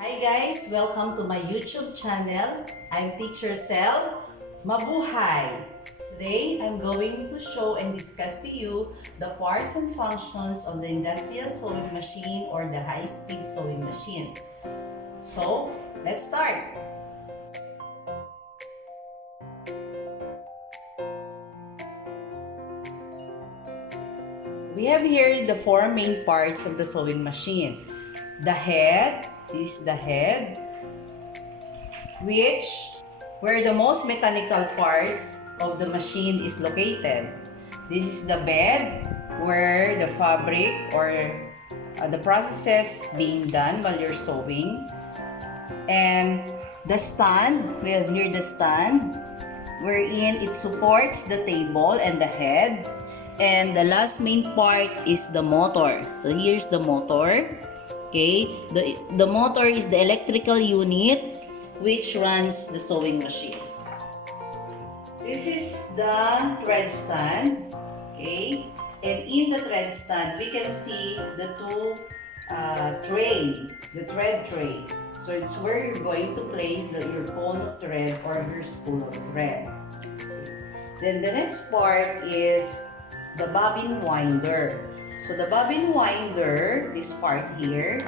Hi guys! Welcome to my YouTube channel. I'm Teacher Cel. Mabuhay! Today, I'm going to show and discuss to you the parts and functions of the industrial sewing machine or the high-speed sewing machine. So, let's start! We have here the four main parts of the sewing machine. The head, this is the head, where the most mechanical parts of the machine is located. This is the bed, where the fabric or the processes being done while you're sewing. And the stand, we have here the stand, wherein it supports the table and the head. And the last main part is the motor. So here's the motor. Okay, the motor is the electrical unit which runs the sewing machine. This is the thread stand. Okay, and in the thread stand we can see the two the thread tray. So it's where you're going to place your cone of thread or your spool of thread. Okay. Then the next part is the bobbin winder. So the bobbin winder, this part here,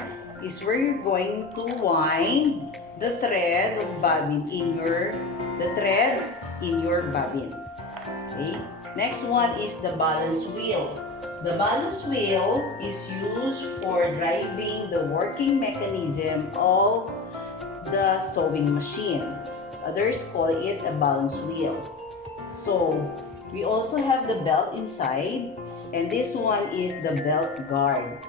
is where you're going to wind the thread of bobbin in your bobbin. Okay. Next one is the balance wheel. The balance wheel is used for driving the working mechanism of the sewing machine. Others call it a balance wheel. So we also have the belt inside. And this one is the belt guard.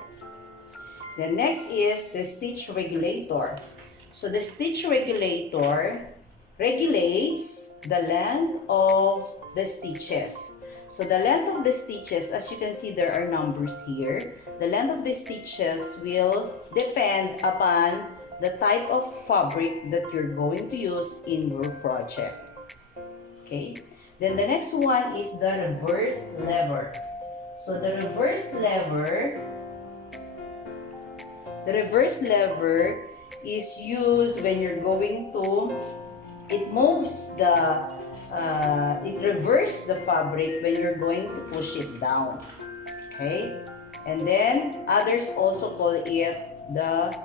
The next is the stitch regulator. So the stitch regulator regulates the length of the stitches. So the length of the stitches, as you can see, there are numbers here. The length of the stitches will depend upon the type of fabric that you're going to use in your project. Okay. Then the next one is the reverse lever. So the reverse lever is used when you're going to, it reverses the fabric when you're going to push it down. Okay? And then others also call it the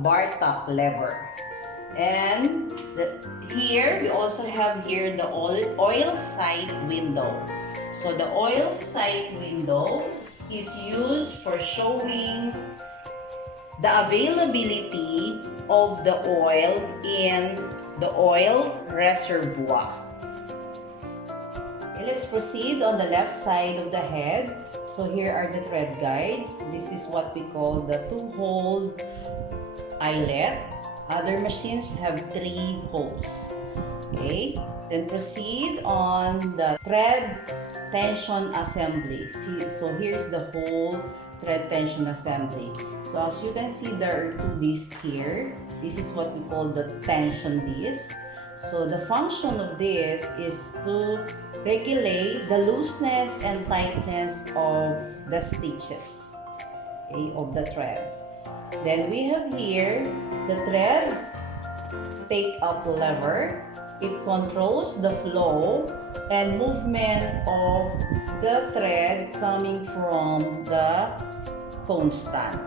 bar top lever. And here we also have here the oil sight window. So the oil sight window is used for showing the availability of the oil in the oil reservoir. Okay, let's proceed on the left side of the head. So here are the thread guides. This is what we call the two-hole eyelet. Other machines have 3 holes. Okay, then proceed on the thread tension assembly. See, so here's the whole thread tension assembly. So as you can see, there are 2 discs here. This is what we call the tension disc. So the function of this is to regulate the looseness and tightness of the stitches, okay, of the thread. Then we have here the thread take up lever. It controls the flow and movement of the thread coming from the cone stand.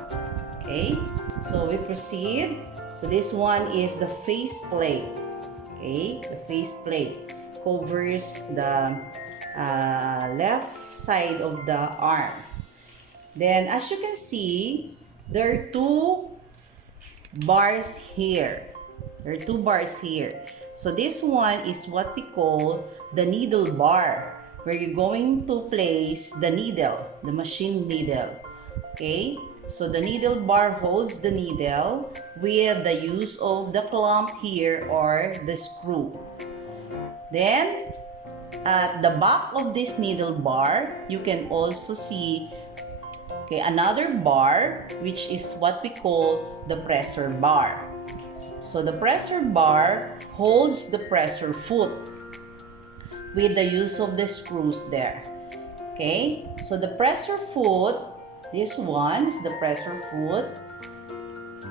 Okay, so we proceed. So this one is the face plate. Okay, the face plate covers the left side of the arm. Then as you can see, there are 2 bars here. There are 2 bars here. So this one is what we call the needle bar, where you're going to place the needle, the machine needle. Okay, so the needle bar holds the needle with the use of the clamp here or the screw. Then at the back of this needle bar, you can also see another bar, which is what we call the presser bar. So the presser bar holds the presser foot with the use of the screws there. Okay, so the presser foot, this one is the presser foot,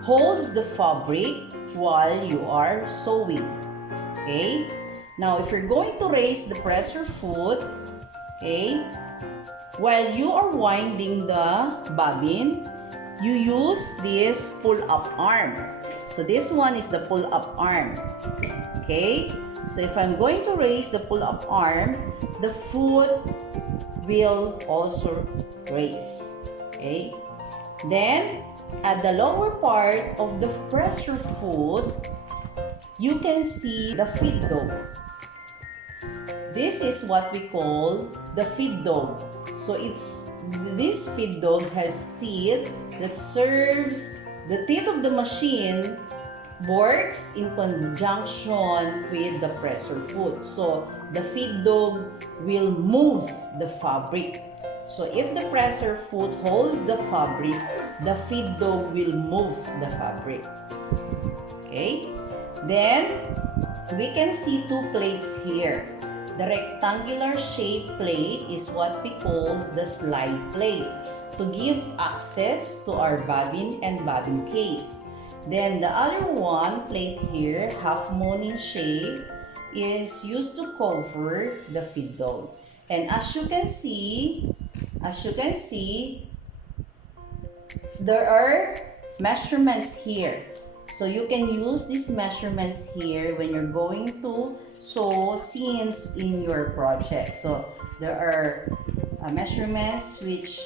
holds the fabric while you are sewing. Okay? Now, if you're going to raise the pressure foot, okay, while you are winding the bobbin, you use this pull-up arm. So this one is the pull-up arm. Okay? So if I'm going to raise the pull-up arm, the foot will also raise. Okay? Then, at the lower part of the pressure foot, you can see the feed dog. This is what we call the feed dog. So this feed dog has teeth that serves the teeth of the machine, works in conjunction with the pressure foot. So the feed dog will move the fabric. So if the pressure foot holds the fabric, the feed dog will move the fabric. Okay? Then we can see two plates here. The rectangular shaped plate is what we call the slide plate to give access to our bobbin and bobbin case. Then the other one plate here, half moon in shape, is used to cover the feed dog. And as you can see, there are measurements here. So you can use these measurements here when you're going to sew seams in your project. So there are measurements which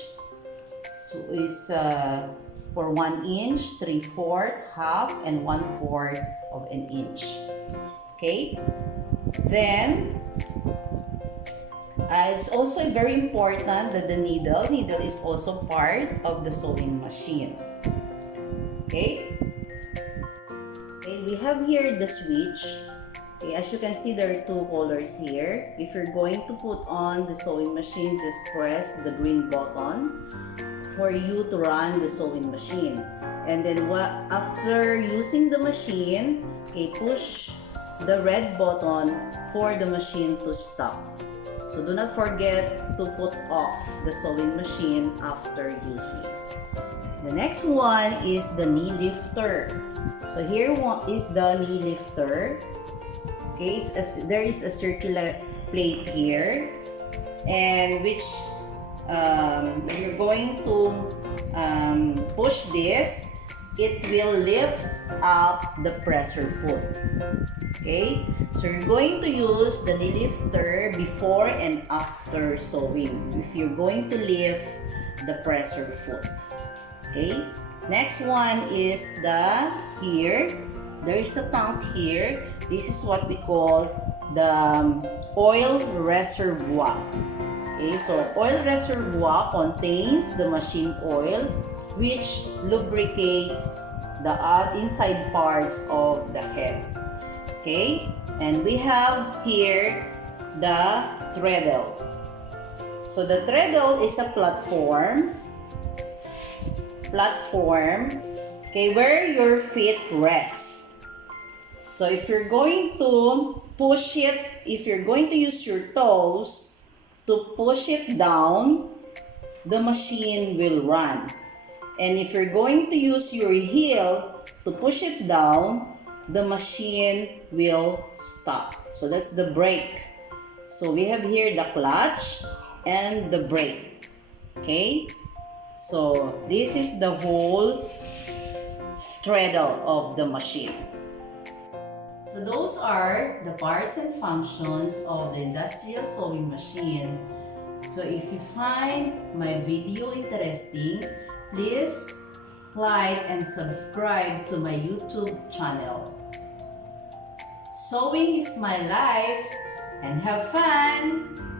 is for 1 inch, 3/4, half, and 1/4 of an inch. Okay? Then it's also very important that the needle is also part of the sewing machine. Okay? Okay, we have here the switch. Okay, as you can see, there are two colors here. If you're going to put on the sewing machine, just press the green button for you to run the sewing machine. And then after using the machine, okay, push the red button for the machine to stop. So do not forget to put off the sewing machine after using. The next one is the knee lifter. So here is the knee lifter. Okay, there is a circular plate here, and which you're going to push this, it will lift up the pressure foot. Okay, so you're going to use the knee lifter before and after sewing if you're going to lift the pressure foot. Okay, next one is here there is a tank here. This is what we call the oil reservoir. Okay, so oil reservoir contains the machine oil which lubricates the inside parts of the head. Okay, and we have here the treadle. So the treadle is a platform, okay, where your feet rest. So if you're going to push it, if you're going to use your toes to push it down, the machine will run. And if you're going to use your heel to push it down, the machine will stop. So that's the brake. So we have here the clutch and the brake. Okay? So this is the whole treadle of the machine. So those are the parts and functions of the industrial sewing machine. So if you find my video interesting, please like and subscribe to my YouTube channel. Sewing is my life, and have fun!